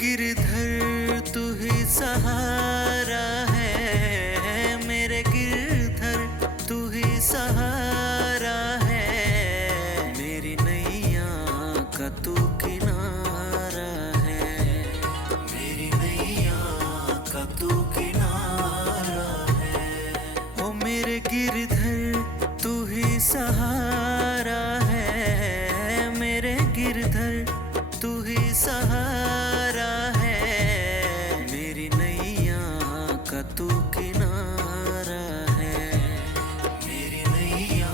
गिरधर तू ही सहारा है, मेरे गिरधर तू ही सहारा है, मेरी नैया का तू किनारा है, मेरी नैया का तू किनारा है। ओ मेरे गिरधर तू ही सहारा है, मेरे गिरधर तू ही सहारा है, मेरी नैया का तू किनारा है, मेरी नैया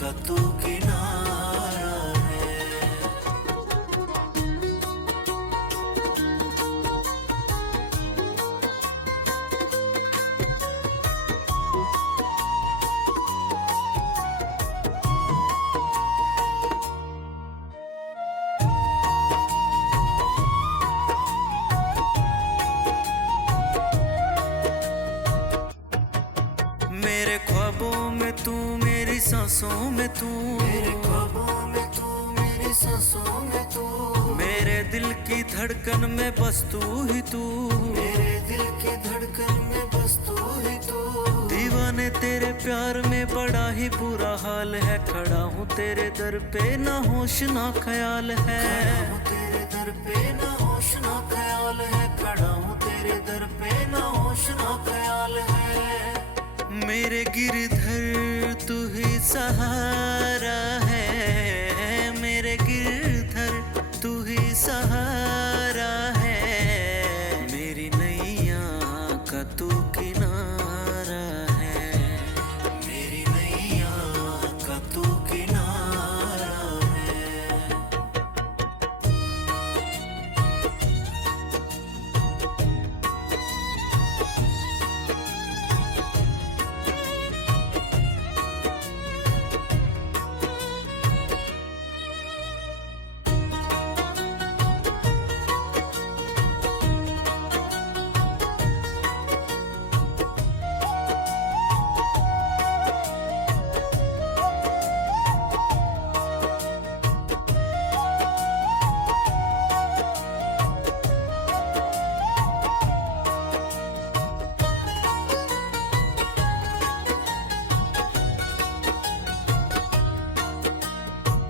का तू किनारा है। मेरे ख्वाबों में तू, मेरी सांसों में तू, मेरे ख्वाबों में तू, मेरी सांसों में तू, मेरे दिल की धड़कन में बस तू ही तू, मेरे दिल की धड़कन में बस तू ही तू। दीवाने तेरे प्यार में बड़ा ही बुरा हाल है, खड़ा हूँ तेरे दर पे ना होश ना ख्याल है, खड़ा हूँ तेरे दर पे ना होश ना ख्याल है, खड़ा हूँ तेरे दर पे ना होश ना ख्याल है। मेरे गिरधर तू ही सहारा है, मेरे गिरधर तू ही सहारा है, मेरी नैया का तू किनारा है, मेरी नैया का तू किनारा है।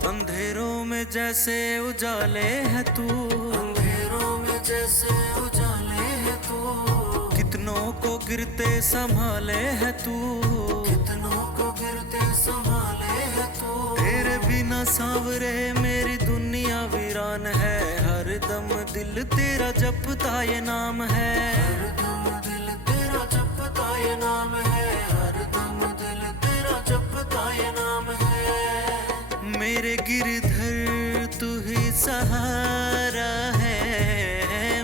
अंधेरों में जैसे उजाले है तू, अंधेरों में जैसे उजाले है तू, कितनों को गिरते संभाले है तू, कितनों को गिरते संभाले है तू। तेरे बिना सांवरे मेरी दुनिया वीरान है, हर दम दिल तेरा जपता ये नाम है, हरदम दिल तेरा जपता ये नाम है, हरदम दिल तेरा जपता ये नाम है। मेरे गिरधर तू ही सहारा है,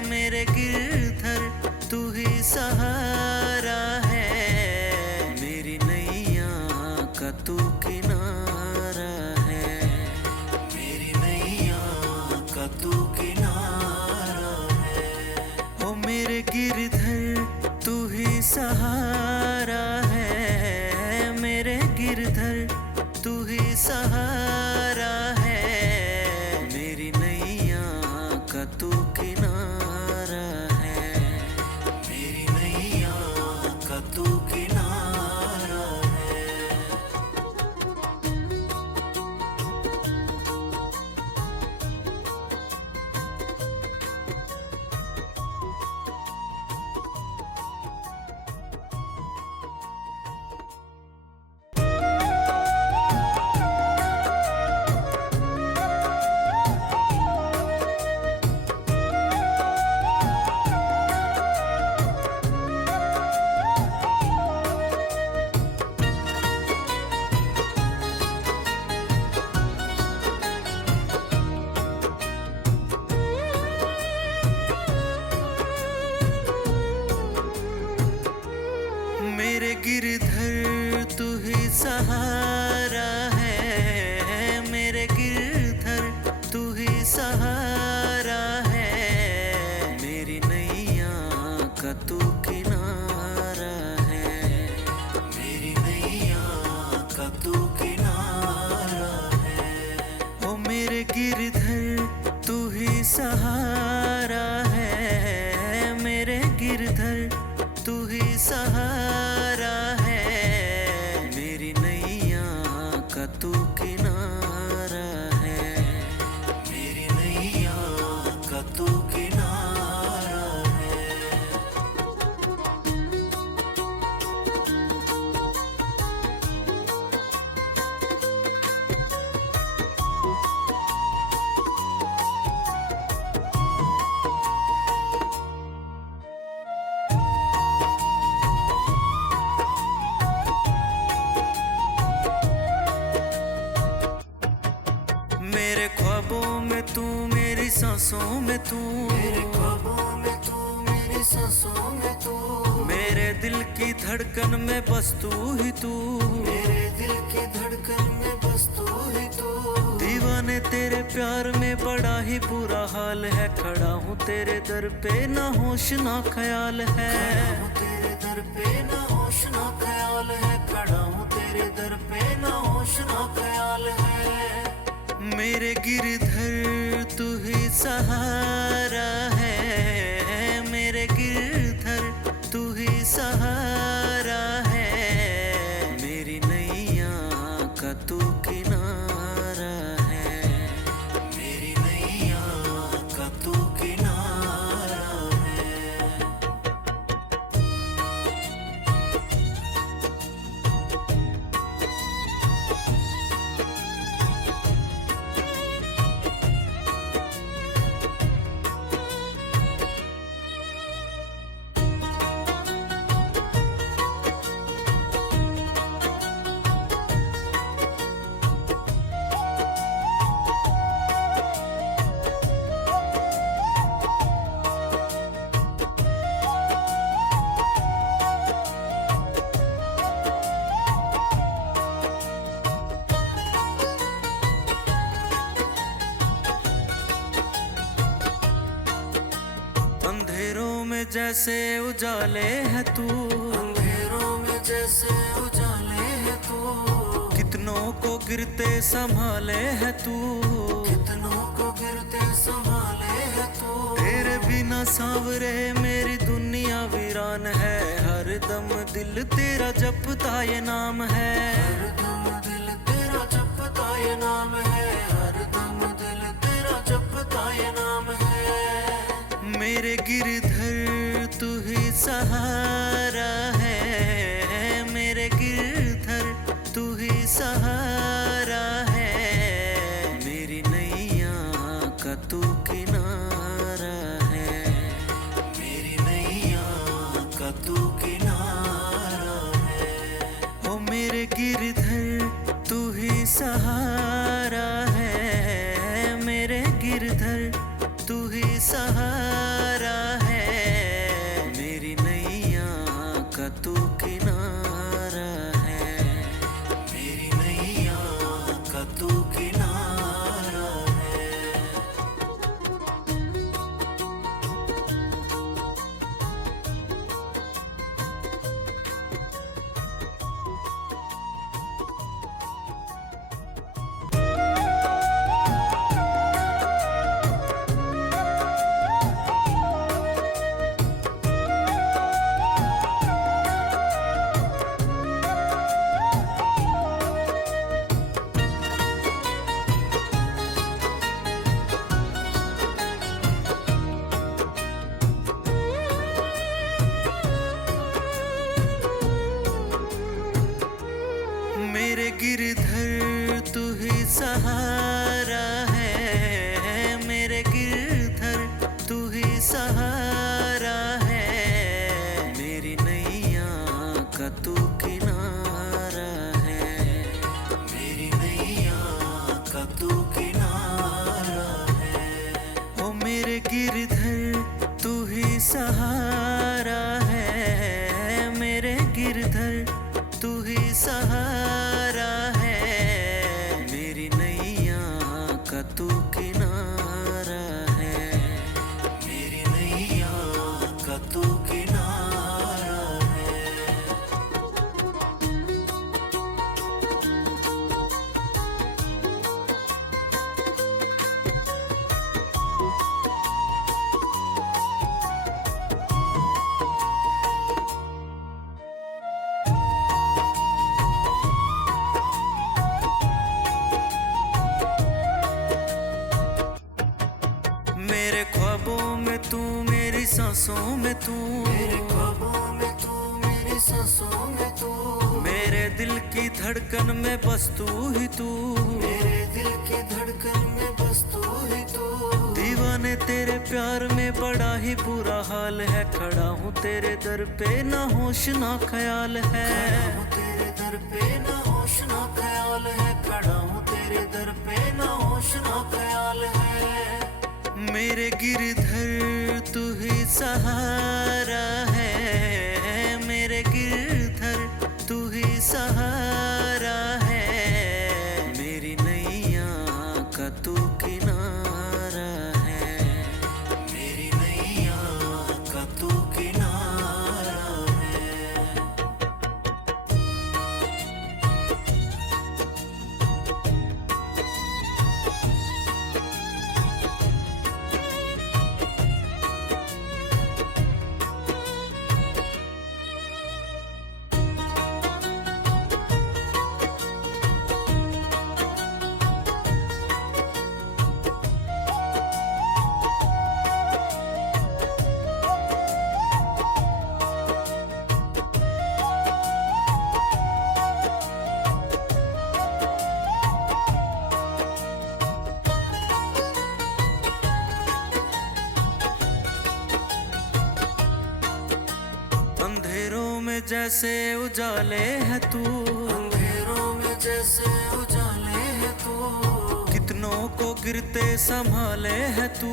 मेरे गिरधर तू ही सहारा है, मेरी नैया का तू किनारा है, मेरी नैया का तू किनारा है। ओ मेरे गिरधर तू ही सहारा है, मेरे गिरधर तू ही सहारा है, मेरी नैया का तू किनारा है, मेरी नैया का तू किनारा है। मेरी सांसों में तू, मेरे ख्वाबों में तू, मेरी सांसों में तू, मेरे दिल की धड़कन में बस तू ही तू, मेरे दिल की धड़कन में बस तू ही तू। दीवाने तेरे प्यार में बड़ा ही बुरा हाल है, खड़ा हूँ तेरे दर पे ना होश ना ख्याल है। खड़ा हूँ तेरे दर पे ना होश ना ख्याल है, खड़ा हूँ तेरे दर पे ना होश ना ख्याल है। मेरे गिरधर तू ही सहारा है, मेरे गिरधर तू ही सहारा है, मेरी नैया का तू किनारा है, मेरी नैया का तू किनारा है। अंधेरों में जैसे उजाले है तू, अंधेरों में जैसे उजाले है तू, कितनों को गिरते संभाले है तू, कितनों को गिरते संभाले है तू। तेरे बिना सांवरे मेरी दुनिया वीरान है, हर दम दिल तेरा जपता ये नाम है, हर दम दिल तेरा जपता ये नाम है, हर दम दिल तेरा जपता ये नाम है। मेरे गिरधर तू ही सहारा है, मेरे गिरधर तू ही सहारा है, मेरी नैया का तू किनारा है, मेरी नैया का तू किनारा है। ओ मेरे गिरधर तू ही सहारा है, मेरे गिरधर तू ही सहारा है, मेरी नैया का तू किनारा है, मेरी नैया का तू किनारा है। मेरे गिरधर तू ही सहारा है, मेरे गिरधर तू ही सहारा है, मेरी नैया का तू किनारा है, मेरी नैया का तू किनारा है। ओ मेरे गिरधर तू ही सहारा है, मेरे गिरधर तू ही सहारा है, मेरी नैया का तू किनारा है, मेरी नैया का तू किनारा है। मेरे ख्वाबों में तू, मेरी सांसों में तू, मेरे ख्वाबों में तू, मेरी सांसों में तू, मेरे दिल की धड़कन में बस तू ही तू, मेरे दिल की धड़कन में बस तू ही तू। दीवाने तेरे प्यार में बड़ा ही बुरा हाल है, खड़ा हूँ तेरे दर पे ना होश ना ख्याल है, खड़ा हूँ तेरे दर पे ना होश ना ख्याल है, खड़ा हूँ तेरे दर पे ना होश ना ख्याल है। मेरे गिरधर तू ही सहारा है, मेरे गिरधर तू ही सहारा है, मेरी नैया का तू किनारा है, मेरी नैया का तू किनारा है। अंधेरों में जैसे उजाले है तू, अंधेरों में जैसे उजाले है तू, कितनों को गिरते संभाले है तू,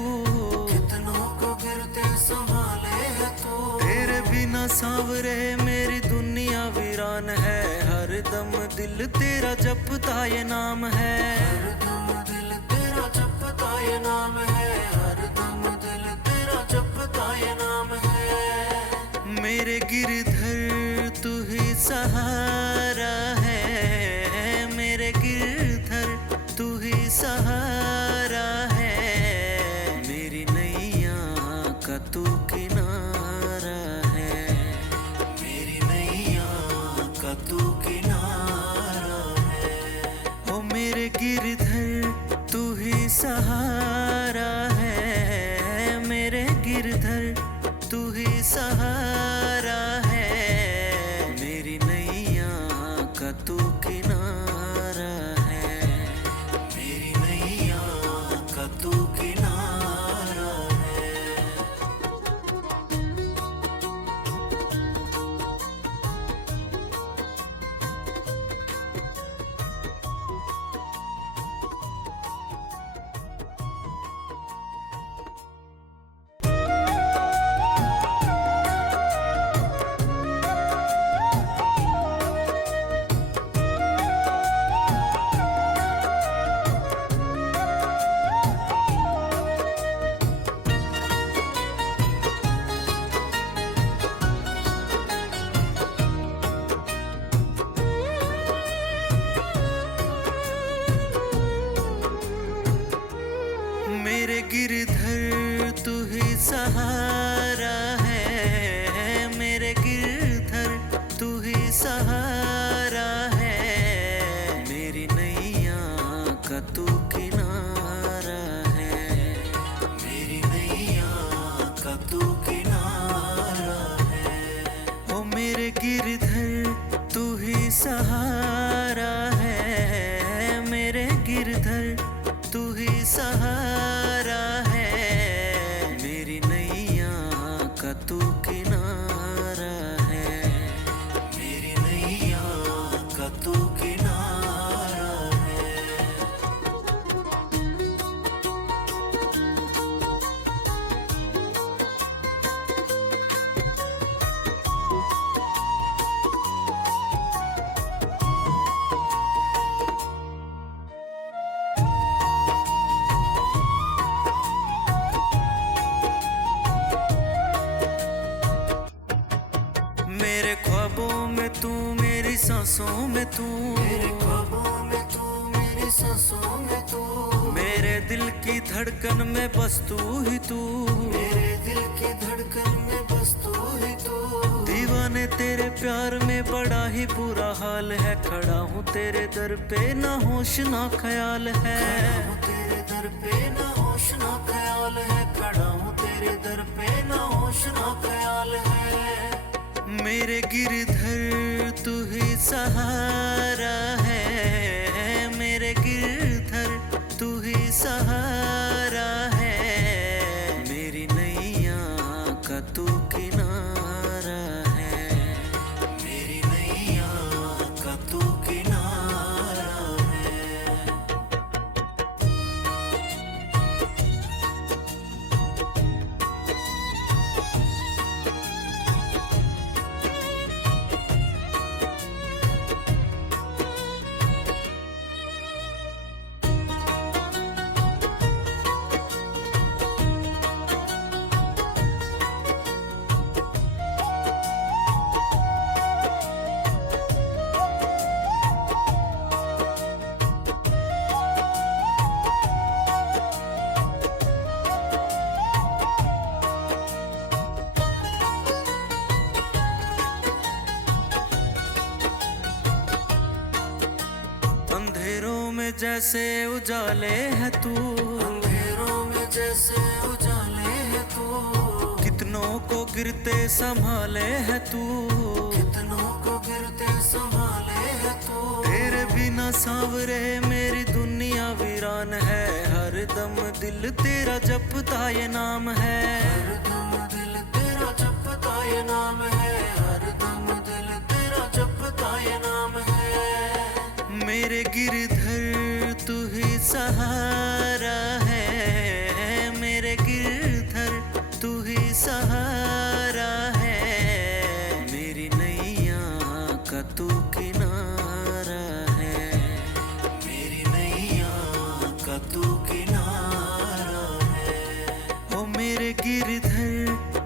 कितनों को गिरते संभाले है तू। तेरे बिना सांवरे मेरी दुनिया वीरान है, हर दम दिल तेरा जपता ये नाम है, हरदम दिल तेरा जपता ये नाम है, हरदम दिल तेरा जपता ये नाम है। मेरे गिरधर तू ही सहारा है, मेरे गिरधर तू ही सहारा है, मेरी नैया का तू किनारा है, मेरी नैया का तू किनारा है। ओ मेरे गिरधर तू ही सहारा है, मेरे गिरधर तू ही सहारा है, मेरी नैया का तू किनारा है, मेरी नैया का तू किनारा है। मेरे गिरधर तू ही सहारा है, मेरे गिरधर तू ही सहारा है, मेरी नैया का तू किनारा है, मेरी नैया का तू किनारा है। ओ मेरे गिरधर तू ही सहारा है, मेरे गिरधर तू ही सहारा है, मेरी नैया का तू किनारा है, मेरी नैया का तू किनारा है। मेरे ख्वाबों में तू, मेरी सांसों में तू, मेरे ख्वाबों में तू, मेरी सांसों में तू, मेरे दिल की धड़कन में बस तू ही तू, मेरे दिल की धड़कन में बस तू ही तू। दीवाने तेरे प्यार में बड़ा ही बुरा हाल है, खड़ा हूँ तेरे दर पे ना होश ना ख्याल है, खड़ा हूँ तेरे दर पे ना होश ना ख्याल है, खड़ा हूँ तेरे दर पे ना होश ना ख्याल है। मेरे गिरधर तू ही सहारा है, मेरे गिरधर तू ही सहारा है, मेरी नैया का तू किनारा है, मेरी नैया का तू किनारा है। जैसे उजाले है तू, अंधेरों में जैसे उजाले है तू, कितनों को गिरते संभाले है तू, कितनों को गिरते संभाले है तू। तेरे बिना सांवरे मेरी दुनिया वीरान है, हर दम दिल तेरा जपता ये नाम है, हर दम दिल तेरा जपता ये नाम है, हर दम दिल तेरा जपता ये नाम है। मेरे गिरधर तू ही सहारा है, मेरे गिरधर तू ही सहारा है, मेरी नैया का तू किनारा है, मेरी नैया का तू किनारा है। ओ मेरे गिरधर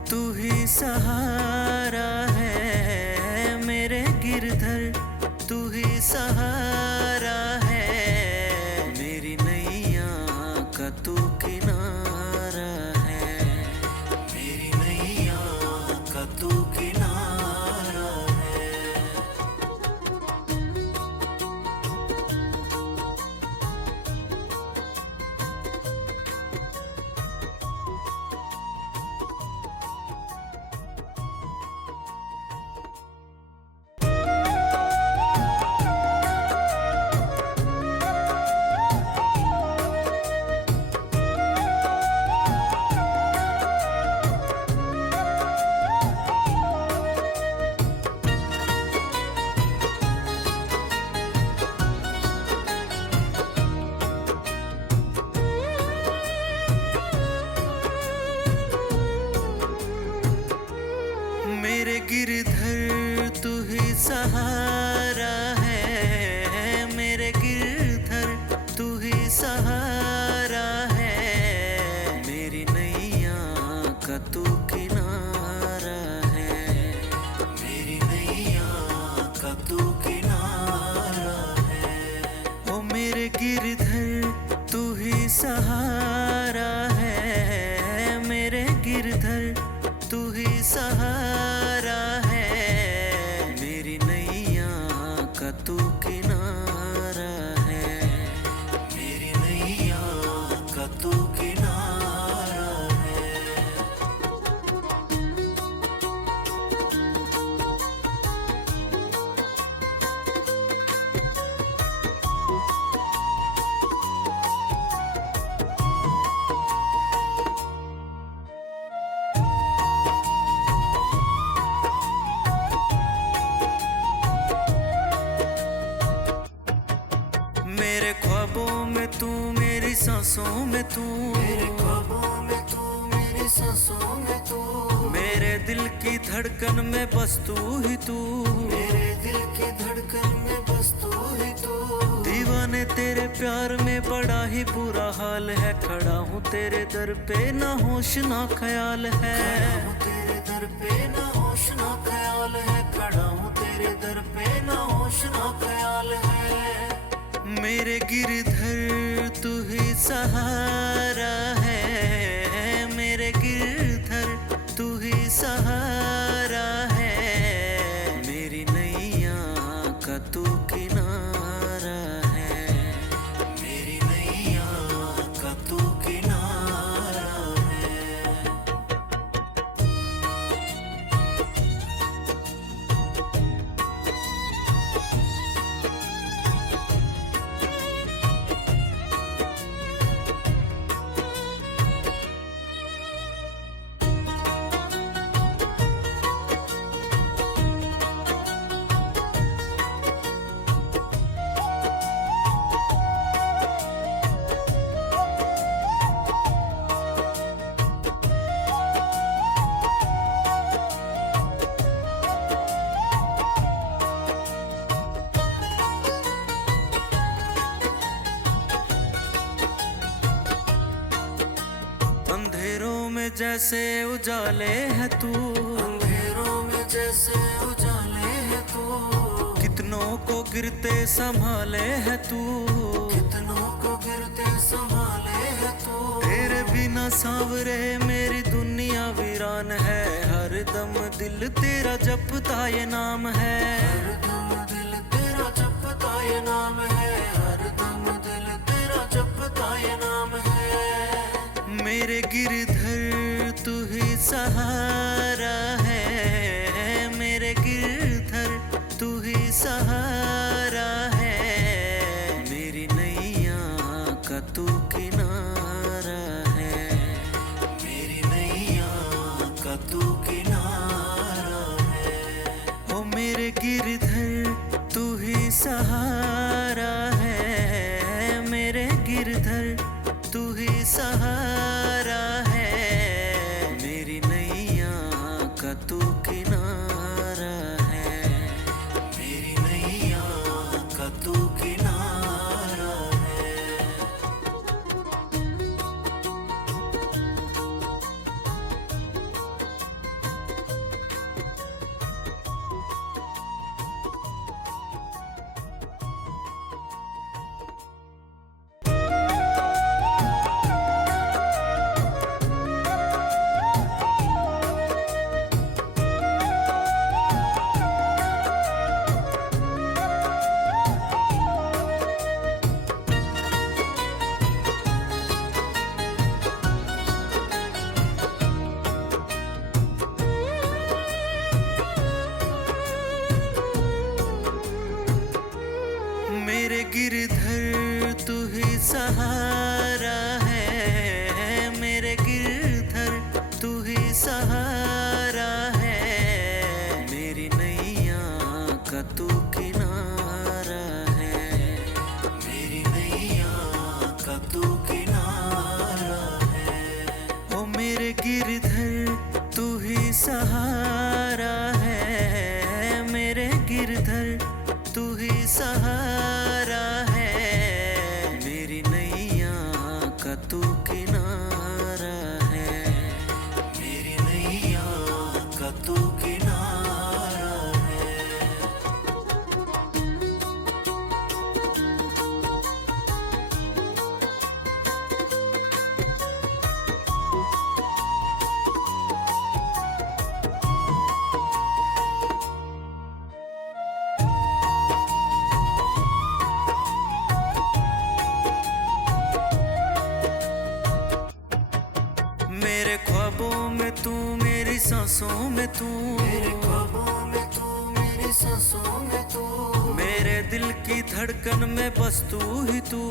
तू ही सहारा है, मेरे गिरधर तू ही सहारा है, मेरी नैया का तू किनारा है, मेरी नैया का तू किनारा है। मेरे गिरधर तू ही सहारा है, मेरे गिरधर तू ही सहारा है, मेरी नैया का तू किनारा है, मेरी नैया का तू किनारा है। ओ मेरे गिरधर तू ही सहारा है, मेरे गिरधर तू ही सहारा है, मेरी नैया का तू किनारा है, मेरी नैया का तू किनारा है। मेरे ख्वाबों में तू, मेरी सांसों में तू, मेरे ख्वाबों में तू, मेरी सांसों में तू, मेरे दिल की धड़कन में बस तू ही तू, मेरे दिल की धड़कन में बस तू ही तू। दीवाने तेरे प्यार में बड़ा ही बुरा हाल है, खड़ा हूँ तेरे दर पे ना होश ना ख्याल है, खड़ा हूँ तेरे दर पे ना होश ना ख्याल है, खड़ा हूँ तेरे दर पे ना होश ना ख्याल है। मेरे गिरधर तू ही सहारा है, मेरे गिरधर तू ही सहारा है, मेरी नैया का तू किनारा है, मेरी नैया का तू किनारा है। अंधेरों में जैसे उजाले है तू, अंधेरों में जैसे उजाले है तू, कितनों को गिरते संभाले है तू, कितनों को गिरते संभाले है तू। तेरे बिना सांवरे मेरी दुनिया वीरान है, हर दम दिल तेरा जपता ये नाम है, हर दम दिल तेरा जपता ये नाम है, हर दम दिल जपता ये नाम है। मेरे गिरधर तू ही सहारा है, मेरे गिरधर तू ही सहारा है, मेरी नैया का तू किनारा है, मेरी नैया का तू किनारा है। ओ मेरे गिरधर तू ही सहारा है, मेरे गिरधर तू ही सहारा है, मेरी नैया का तू किनारा है, मेरी नैया का तू किनारा है। मेरे गिरधर तू ही सहारा है, मेरे गिरधर तू ही सहारा है, मेरी नैया का तू किनारा है, मेरी नैया का तू किनारा है। ओ मेरे गिरधर तू ही सहारा है, मेरे गिरधर तू ही सहारा है, मेरी नैया का तू किनारा है, मेरी नैया का तू किनारा है। मेरे ख्वाबों में तू, मेरी सांसों में तू, मेरे ख्वाबों में तू, मेरी सांसों में तू, मेरे दिल की धड़कन में बस तू ही तू,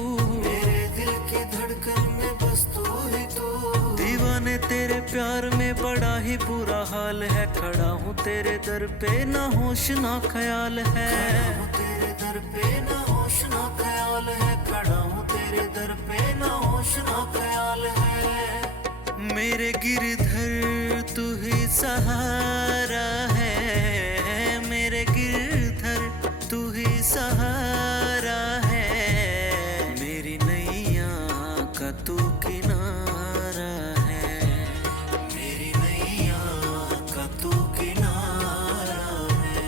मेरे दिल की धड़कन में बस तू ही तू। दीवाने तेरे प्यार में बड़ा ही बुरा हाल है, खड़ा हूँ तेरे दर पे ना होश ना ख्याल है, खड़ा हूँ तेरे दर पे ना होश ना ख्याल है, खड़ा हूँ तेरे दर पे ना होश ना ख्याल है। मेरे गिरधर तू ही सहारा है, मेरे गिरधर तू ही सहारा है, मेरी नैया का तू किनारा है, मेरी नैया का तू किनारा है।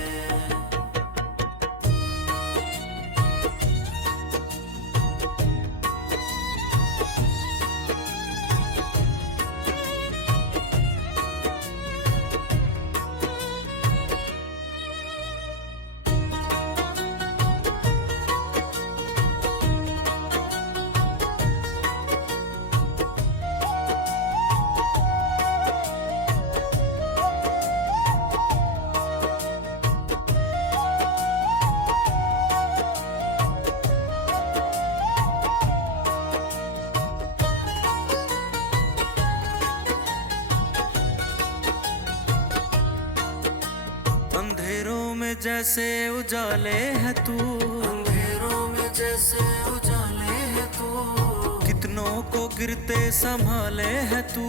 अंधेरों में जैसे उजाले है तू, अंधेरों में जैसे उजाले है तू, कितनों को गिरते संभाले है तू,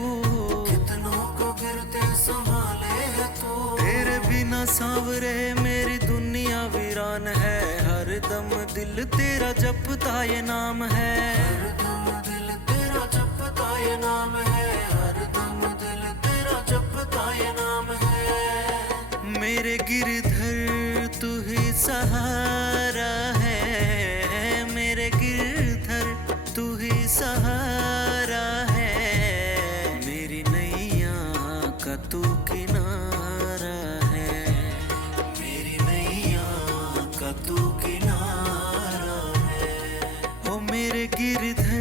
कितनों को गिरते संभाले है तू। तेरे बिना सांवरे मेरी दुनिया वीरान है, हर दम दिल तेरा जपता ये नाम है, हरदम दिल तेरा जपता ये नाम है, हरदम दिल तेरा जपता ये नाम है। मेरे गिरधर तू ही सहारा है, मेरे गिरधर तू ही सहारा है, मेरी नैया का तू किनारा है, मेरी नैया का तू किनारा है। ओ मेरे गिरधर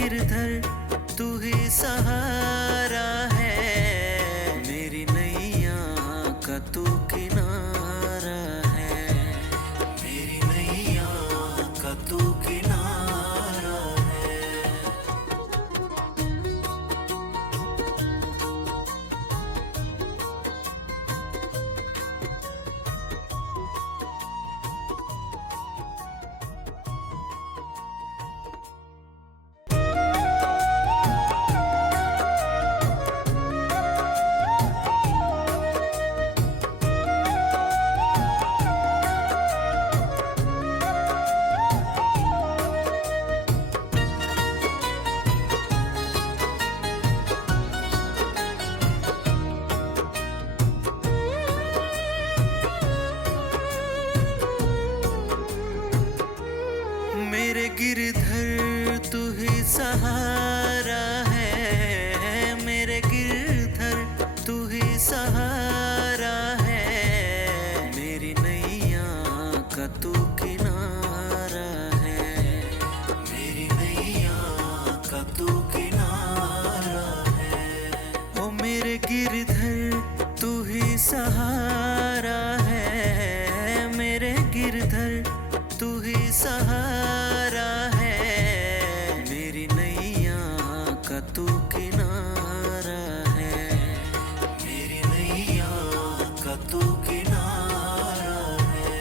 गिरधर तू ही सहारा है, मेरी नैया का तू किनारा है, मेरी नैया का तू किनारा है। मेरे गिरधर तू ही सहारा है, मेरे गिरधर तू ही सहारा है, मेरी नैया का तू किनारा है, मेरी नैया का तू किनारा है। ओ मेरे गिरधर तू ही सहारा है, मेरे गिरधर तू ही सहारा है, मेरी नैया का तू किनारा है, मेरी नैया का तू किनारा है।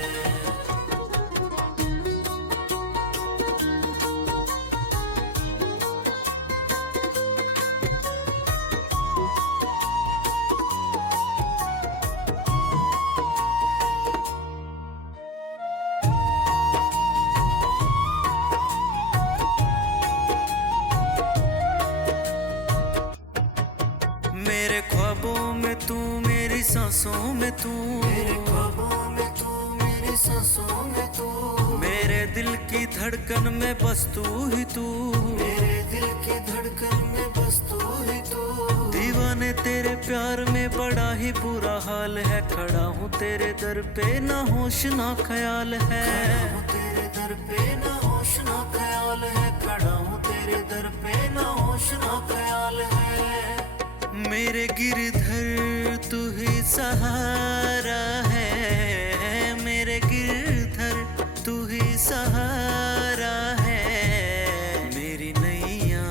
मेरे ख्वाबों में तू, मेरी सांसों में तू, मेरे ख्वाबों में तू, मेरी सांसों में तू, मेरे दिल की धड़कन में बस तू ही तू, मेरे दिल की धड़कन में बस तू ही तू। दीवाने तेरे प्यार में बड़ा ही बुरा हाल है, खड़ा हूँ तेरे दर पे ना होश ना ख्याल है, खड़ा हूँ तेरे दर पे ना होश ना ख्याल है, खड़ा हूँ तेरे दर पे ना होश ना ख्याल है। मेरे गिरधर तू ही सहारा है, मेरे गिरधर तू ही सहारा है, मेरी नैया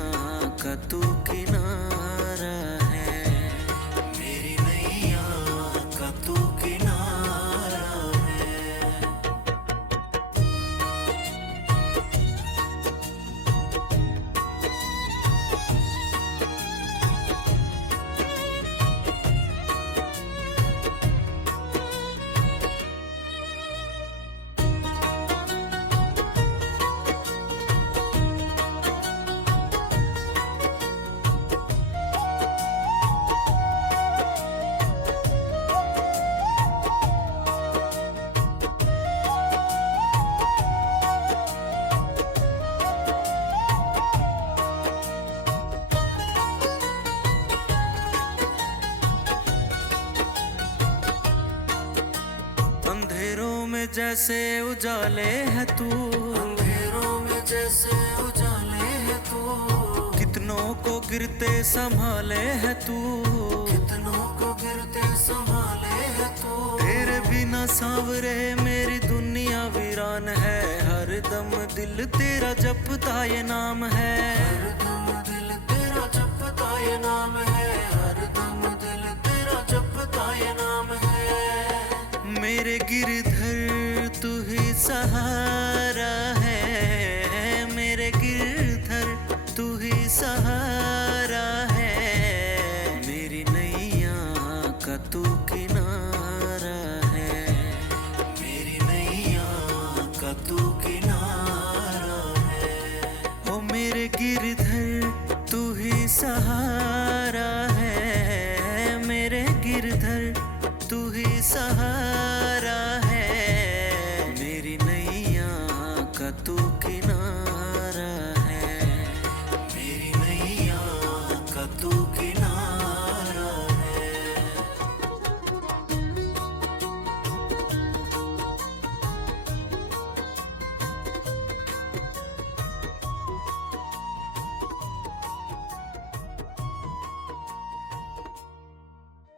का तू किनारा है, मेरी नैया का तू किनारा है। अंधेरों में जैसे उजाले है तू, अंधेरों में जैसे उजाले है तू, कितनों को गिरते संभाले है तू, कितनों को गिरते संभाले है तू। तेरे बिना सांवरे मेरी दुनिया वीरान है, हर दम दिल तेरा जपता ये नाम है, हर दम दिल तेरा जपता ये नाम है, हर दम दिल तेरा जपता ये नाम है। मेरे गिरधर तू ही सहारा है, मेरे गिरधर तू ही सहारा है, मेरी नैया का तू किनारा है, मेरी नैया का तू किनारा है। ओ मेरे गिरधर तू ही सहारा है, मेरे गिरधर तू ही सहारा है, मेरी नैया का तू